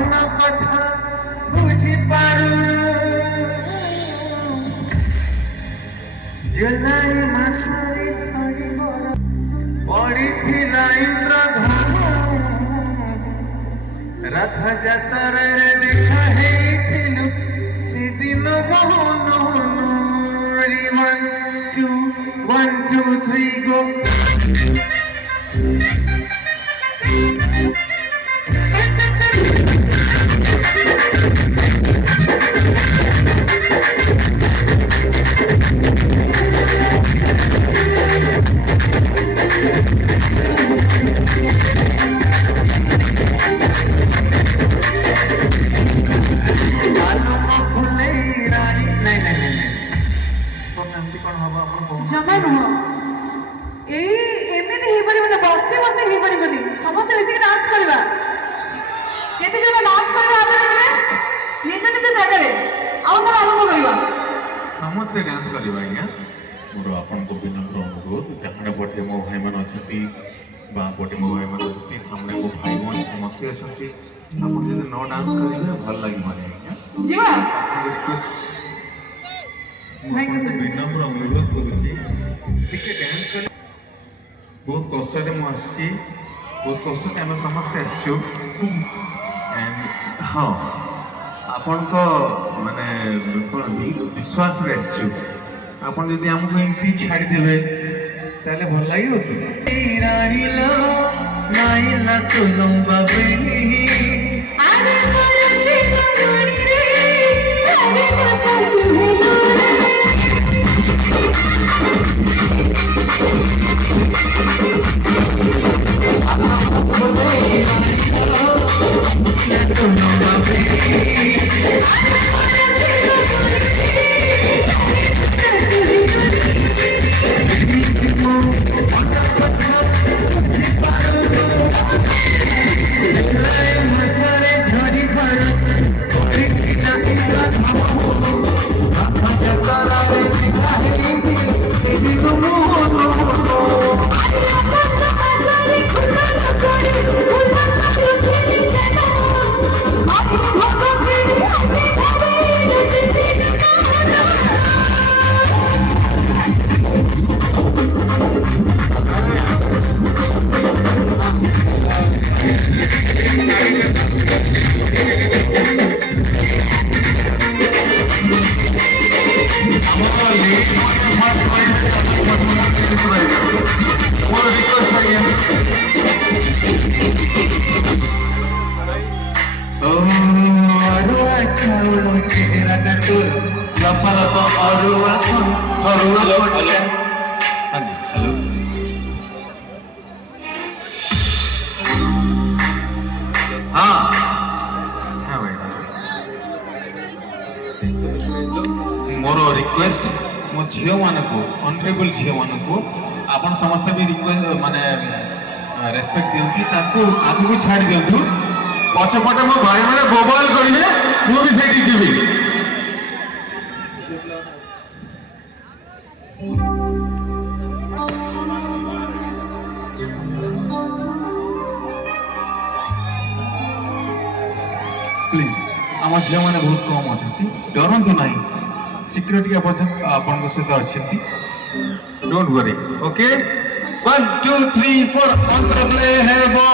मन कथा बुझी पारू जुलाई मासरे छड़ी बर पड़ीथिला इंद्रधनु रथ जतरे देखा हेथिलु सेदिन मोहन 1 2 3 go जमा नुह एमती हो पारे बसी बसी हो पारे समस्त मिसिक डांस करवा केते जन डांस करवा निज निज जगह आउ आरंभ करवा समस्ते डांस करवा आज्ञा मोर आपन को विनम्र अनुरोध डाहाण पटे मो भाई मान अछंती बा पटे मो भाई मान अछंती सामने मो भाई मान समस्ते अछंती आपन जदि न डांस करिवे भल लागि माने आज्ञा जीवा विनम्र अनुरोध करुची टिके डांस कर बहुत कष्ट रे मु आसी बहुत कष्ट आम समस्ते आसचु एंड हाँ आपण को माने कोन विश्वास रे आसचु आपण जदि हमको एमती छाड़ी देबे ताले भल लागियो कि राहिलो नाइला तुलम बाबेली अरे परसे कहानी रे अरे मसालू मोर रिक्वेस्ट मो झील मान को ऑनरेबल झील मान को आपण समस्त भी रिक्वेस्ट माने रेस्पेक्ट दियंती ताकू आगु को छाड़ दियंतु पछपटे मो भाई माने बोबाल करिवे मु भी सेठी जीवी प्लीज आम झील मैंने बहुत कम अच्छा डरतु ना सिक्योरिटी आपण सहित अच्छा don't worry okay 1 2 3 4 on the play है वो